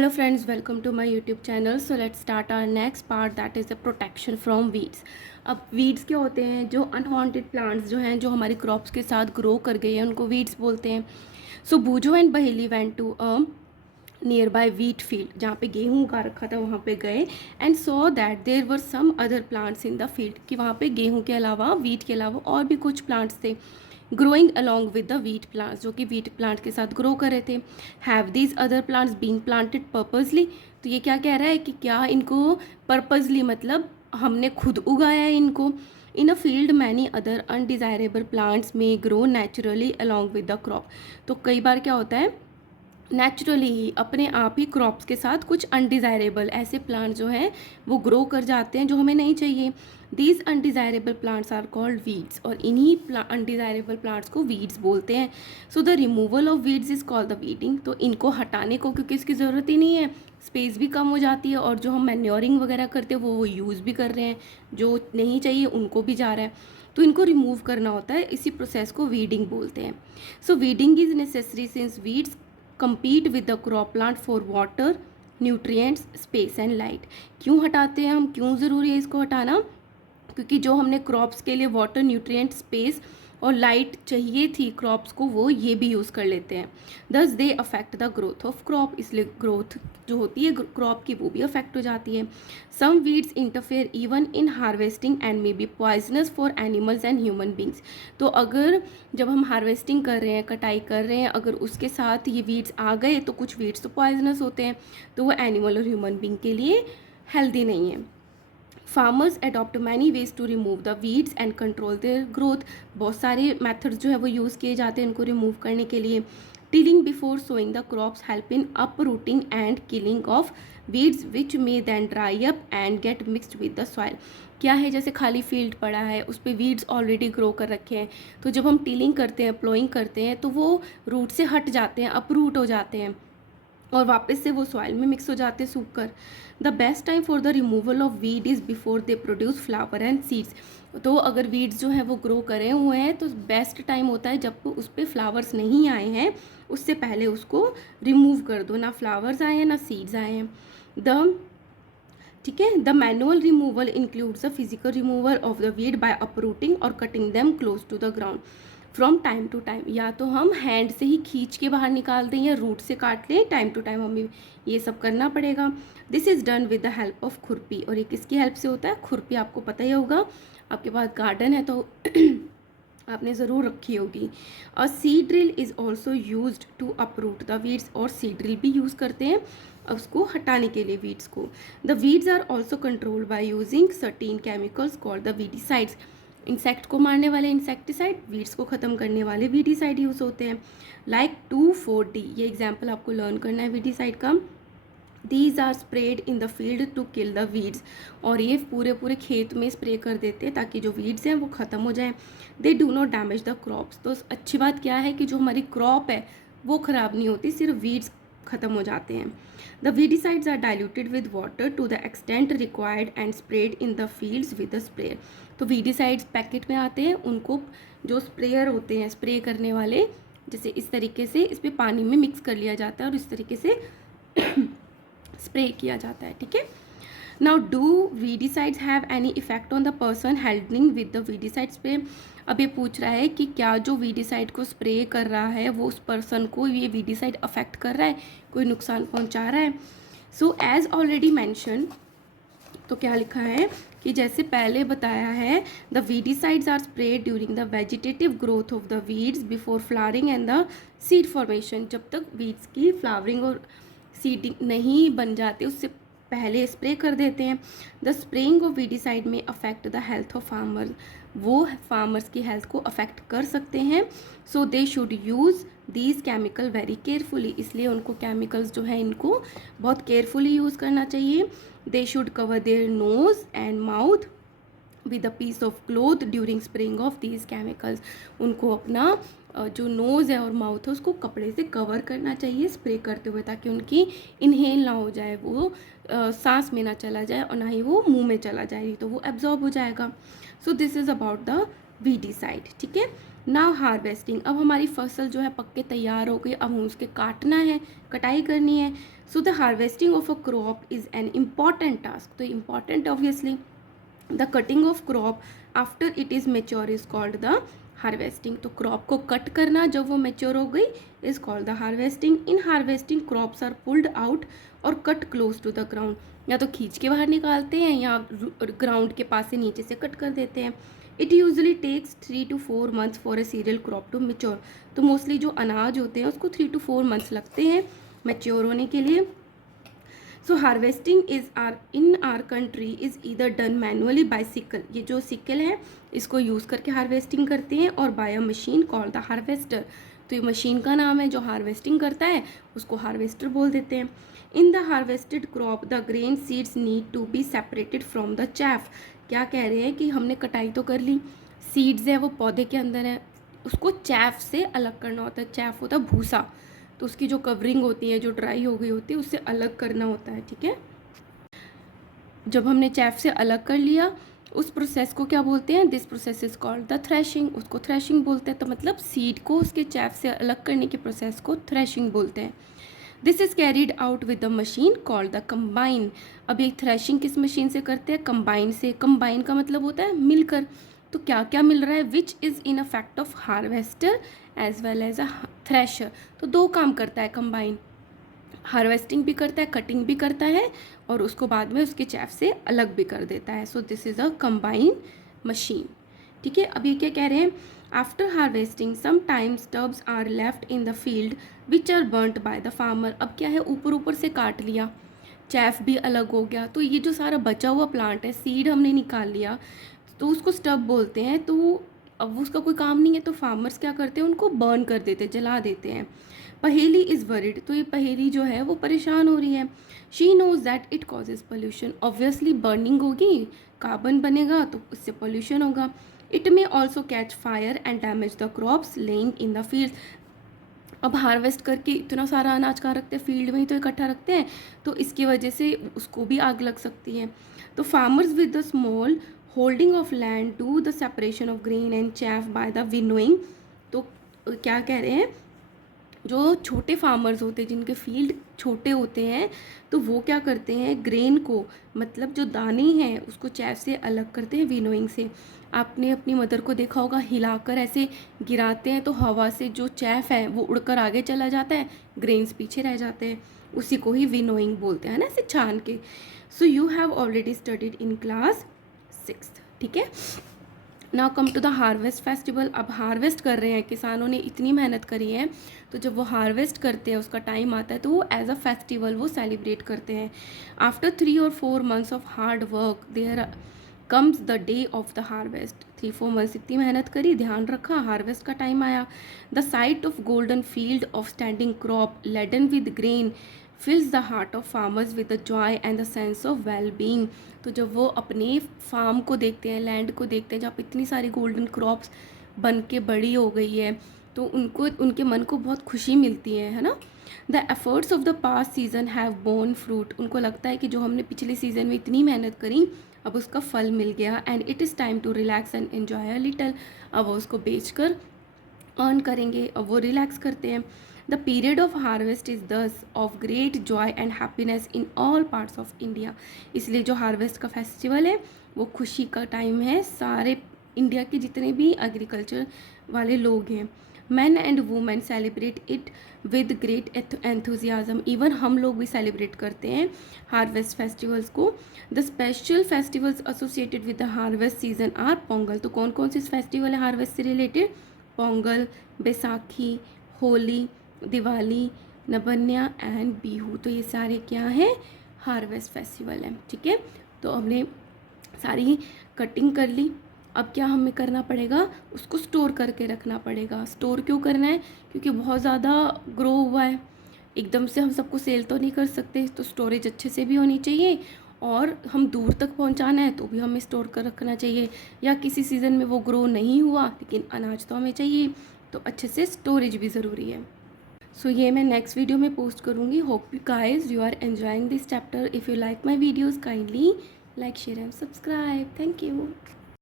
Hello friends, welcome to my YouTube channel. So let's start our next part, that is the protection from weeds. अब weeds क्या होते हैं? जो unwanted plants जो हैं, जो हमारी crops के साथ grow कर गए हैं, उनको weeds बोलते हैं. So Bujo and Baheli went to a nearby wheat field, जहाँ पे गेहूँ उगा रखा था वहाँ पे गए and saw that there were some other plants in the field, कि वहाँ पे गेहूँ के अलावा, wheat के अलावा और भी कुछ plants थे growing along with the wheat plants, जो कि वीट प्लांट के साथ ग्रो कर रहे थे. Have these other plants been planted purposely, तो ये क्या कह रहा है कि क्या इनको पर्पजली मतलब हमने खुद उगाया है इनको. In a field many other undesirable plants में grow naturally along with the crop. तो कई बार क्या होता है, नेचुरली ही अपने आप ही क्रॉप्स के साथ कुछ अनडिज़ायरेबल ऐसे प्लांट जो हैं वो ग्रो कर जाते हैं जो हमें नहीं चाहिए. These undesirable plants are called weeds, और इन्हीं अनडिज़ायरेबल प्लांट्स को वीड्स बोलते हैं. So the removal of weeds is called the weeding. तो इनको हटाने को क्योंकि इसकी ज़रूरत ही नहीं है, स्पेस भी कम हो जाती है, और जो हम मैन्योरिंग वगैरह करते हैं वो यूज़ भी कर रहे हैं, जो नहीं चाहिए उनको भी जा रहा है, तो इनको रिमूव करना होता है. इसी प्रोसेस को वीडिंग बोलते हैं. So weeding is necessary since weeds compete with the crop plant for water, nutrients, space and light. क्यों हटाते हैं हम, क्यों ज़रूरी है इसको हटाना? क्योंकि जो हमने क्रॉप्स के लिए वाटर, न्यूट्रिएंट, स्पेस और लाइट चाहिए थी क्रॉप्स को, वो ये भी यूज़ कर लेते हैं. दस they affect the growth of crop, इसलिए ग्रोथ जो होती है क्रॉप की वो भी अफेक्ट हो जाती है. Some weeds interfere even in harvesting and may be poisonous for animals and human beings. तो अगर जब हम हार्वेस्टिंग कर रहे हैं, कटाई कर रहे हैं, अगर उसके साथ ये वीड्स आ गए तो कुछ वीड्स तो पॉइजनस होते हैं, तो वो एनिमल और ह्यूमन बींग के लिए हेल्दी नहीं है. Farmers adopt many ways to remove the weeds and control their growth. बहुत सारे मेथड्स जो है वो यूज़ किए जाते हैं इनको रिमूव करने के लिए. Tilling before sowing the crops help in uprooting and killing of weeds which may then dry up and get mixed with the soil. क्या है, जैसे खाली फील्ड पड़ा है, उस पर वीड्स ऑलरेडी ग्रो कर रखे हैं, तो जब हम टिलिंग करते हैं, प्लोइंग करते हैं, तो वो रूट से हट जाते हैं, अपरूट हो जाते हैं और वापस से वो सॉइल में मिक्स हो जाते हैं सूख कर. The best time for the removal of weed is before they produce flower and seeds. तो अगर वीड्स जो हैं वो ग्रो करे हुए हैं तो बेस्ट टाइम होता है जब उस पर फ्लावर्स नहीं आए हैं, उससे पहले उसको रिमूव कर दो. ना फ्लावर्स आए हैं ना सीड्स आए हैं. ठीक है, the manual removal includes the physical removal of the weed by uprooting और cutting them close to the ground from time to time. या तो हम हैंड से ही खींच के बाहर निकाल दें या रूट से काट लें, टाइम टू टाइम हमें ये सब करना पड़ेगा. This is done with the help of खुरपी, और ये किसकी हेल्प से होता है? खुरपी. आपको पता ही होगा, आपके पास गार्डन है तो आपने ज़रूर रखी होगी. और seed drill is also used to uproot the weeds, और सीड ड्रिल भी यूज़ करते हैं उसको हटाने के लिए वीड्स को. The weeds are also controlled by using certain chemicals called the weedicides. Insect को मारने वाले इंसेक्टिसाइड, वीड्स को ख़त्म करने वाले वीडिसाइड यूज़ होते हैं. लाइक 2,4-D, ये एग्जाम्पल आपको लर्न करना है वीडिसाइड का. These are spread in the field to kill the weeds, और ये पूरे खेत में स्प्रे कर देते हैं ताकि जो वीड्स हैं वो ख़त्म हो जाएं. They do not damage the crops. तो अच्छी बात क्या है कि जो हमारी क्रॉप है वो ख़राब नहीं होती, सिर्फ वीड्स ख़त्म हो जाते हैं. The weedicides are diluted with water to the extent required and spread in the fields with the sprayer. तो वीडिसाइड्स पैकेट में आते हैं, उनको जो स्प्रेयर होते हैं स्प्रे करने वाले, जैसे इस तरीके से इस पर पानी में मिक्स कर लिया जाता है और इस तरीके से स्प्रे किया जाता है. ठीक है, now do weedicides have any effect on the person हेल्डिंग with the weedicide spray. अब ये पूछ रहा है कि क्या जो वीडिसाइड को स्प्रे कर रहा है वो उस पर्सन को ये वीडिसाइड अफेक्ट कर रहा है, कोई नुकसान पहुंचा रहा है. सो एज ऑलरेडी मैंशन, तो क्या लिखा है कि जैसे पहले बताया है, the weedicides are spread during the vegetative growth of the weeds before flowering and the seed formation. जब तक वीड्स की फ्लावरिंग और सीडिंग नहीं बन जाते उससे पहले स्प्रे कर देते हैं. The spraying of weedicide may affect the health of farmer, वो फार्मर्स की हेल्थ को अफेक्ट कर सकते हैं. So they should use these chemical very carefully, इसलिए उनको केमिकल्स जो है इनको बहुत केयरफुली यूज़ करना चाहिए. They should cover their nose and mouth with a piece of cloth during spraying of these chemicals. उनको अपना जो नोज़ है और माउथ है उसको कपड़े से कवर करना चाहिए स्प्रे करते हुए, ताकि उनकी इनहेल ना हो जाए, वो सांस में ना चला जाए और ना ही वो मुंह में चला जाए, तो वो एब्जॉर्ब हो जाएगा. सो this is about the weedicide. ठीक है, नाउ हार्वेस्टिंग, अब हमारी फसल जो है पक के तैयार हो गई, अब हम उसके काटना है, कटाई करनी है। So the harvesting of a crop is an important task, तो important obviously. The cutting of crop after it is mature is called the harvesting, तो क्रॉप को कट करना जब वो मेच्योर हो गई is called the harvesting. In harvesting crops are pulled out और cut close to the ground, या तो खींच के बाहर निकालते हैं या ग्राउंड के पास से नीचे से कट कर देते हैं। It usually takes 3 to 4 months for a cereal crop to mature, तो मोस्टली जो अनाज होते हैं उसको 3 to 4 मंथ्स लगते हैं मेच्योर होने के लिए। So harvesting is are in our country is either done manually by sickle, ये जो सिकल है इसको यूज़ करके हार्वेस्टिंग करते हैं, और by a machine called the harvester, तो ये मशीन का नाम है जो हार्वेस्टिंग करता है उसको हार्वेस्टर बोल देते हैं। In the harvested crop the grain seeds need to be separated from the chaff, क्या कह रहे हैं कि हमने कटाई तो कर ली, सीड्स है वो पौधे के अंदर है, उसको चैफ से अलग करना होता है। चैफ होता है भूसा, तो उसकी जो कवरिंग होती है जो ड्राई हो गई होती है उससे अलग करना होता है, ठीक है। जब हमने चैफ से अलग कर लिया उस प्रोसेस को क्या बोलते हैं, this process is called the threshing, उसको थ्रेशिंग बोलते हैं। तो मतलब सीड को उसके चैफ से अलग करने के प्रोसेस को थ्रेशिंग बोलते हैं। This is carried out with the machine called the combine, अब ये थ्रेशिंग किस मशीन से करते हैं, कंबाइन से। कंबाइन का मतलब होता है मिलकर, तो क्या क्या मिल रहा है, which is in effect of harvester as well as a thresher, तो दो काम करता है कंबाइन, हार्वेस्टिंग भी करता है, कटिंग भी करता है, और उसको बाद में उसके चैफ से अलग भी कर देता है। So this is a combine machine, ठीक है। अब ये क्या कह रहे हैं, after harvesting sometimes stubs are left in the field which are burnt by the farmer, अब क्या है ऊपर ऊपर से काट लिया, चैफ भी अलग हो गया, तो ये जो सारा बचा हुआ प्लांट है, सीड हमने निकाल लिया, तो उसको स्टब बोलते हैं। तो अब उसका कोई काम नहीं है तो फार्मर्स क्या करते हैं, उनको बर्न कर देते हैं, जला देते हैं। पहेली इज़ वरिड, तो ये पहेली जो है वो परेशान हो रही है। She knows that it causes pollution, obviously burning होगी, कार्बन बनेगा तो उससे पोल्यूशन होगा। It may also catch fire and damage the crops lying in the field, अब हार्वेस्ट करके इतना सारा अनाज कहाँ रखते हैं, फील्ड में ही तो इकट्ठा रखते हैं, तो इसकी वजह से उसको भी आग लग सकती है। तो farmers with the small holding of land do the separation of grain and chaff by the winnowing, तो क्या कह रहे हैं, जो छोटे फार्मर्स होते हैं जिनके फील्ड छोटे होते हैं, तो वो क्या करते हैं, ग्रेन को मतलब जो दाने हैं उसको चैफ से अलग करते हैं विनोइंग से। आपने अपनी मदर को देखा होगा, हिलाकर ऐसे गिराते हैं तो हवा से जो चैफ है वो उड़कर आगे चला जाता है, ग्रेन्स पीछे रह जाते हैं, उसी को ही विनोइंग बोलते हैं ना, ऐसे छान के। So you have already studied in class 6, ठीक है। Now come to the harvest festival, अब हार्वेस्ट कर रहे हैं, किसानों ने इतनी मेहनत करी है, तो जब वो हार्वेस्ट करते हैं उसका टाइम आता है तो वो एज अ फेस्टिवल वो सेलिब्रेट करते हैं। After 3 or 4 months of hard work there comes the day of the harvest, 3-4 months इतनी मेहनत करी, ध्यान रखा, हार्वेस्ट का टाइम आया। The sight of golden field of standing crop laden with grain fills the heart of farmers with the joy and the sense of well being, तो जब वो अपने फार्म को देखते हैं, लैंड को देखते हैं जहाँ पे इतनी सारी गोल्डन क्रॉप्स बन के बड़ी हो गई है, तो उनको उनके मन को बहुत खुशी मिलती है ना। The efforts of the past season have borne fruit, उनको लगता है कि जो हमने पिछले सीजन में इतनी मेहनत करी अब उसका फल मिल गया। And it is time to relax and enjoy a little, अब वो उसको बेच कर अर्न करेंगे, अब वो रिलैक्स करते हैं। The period of harvest is this of great joy and happiness in all parts of India, इसलिए जो हार्वेस्ट का फेस्टिवल है वो खुशी का टाइम है सारे इंडिया के जितने भी एग्रीकल्चर वाले लोग हैं। Man and women celebrate it with great enthusiasm, even हम लोग भी सेलिब्रेट करते हैं हार्वेस्ट फेस्टिवल्स को। The special festivals associated with the harvest season are Pongal, तो कौन कौन से फेस्टिवल है हार्वेस्ट से रिलेटेड, पोंगल, बैसाखी, होली, दिवाली, नबन्या एंड बिहू, तो ये सारे क्या हैं, हार्वेस्ट फेस्टिवल है, ठीक है। तो हमने सारी कटिंग कर ली, अब क्या हमें करना पड़ेगा, उसको स्टोर करके रखना पड़ेगा। स्टोर क्यों करना है, क्योंकि बहुत ज़्यादा ग्रो हुआ है, एकदम से हम सबको सेल तो नहीं कर सकते, तो स्टोरेज अच्छे से भी होनी चाहिए, और हम दूर तक पहुंचाना है तो भी हमें स्टोर कर रखना चाहिए, या किसी सीज़न में वो ग्रो नहीं हुआ लेकिन अनाज तो हमें चाहिए, तो अच्छे से स्टोरेज भी ज़रूरी है। सो ये मैं नेक्स्ट वीडियो में पोस्ट करूँगी। Hope you guys you are enjoying this chapter. If you like my videos kindly like share and subscribe. Thank you.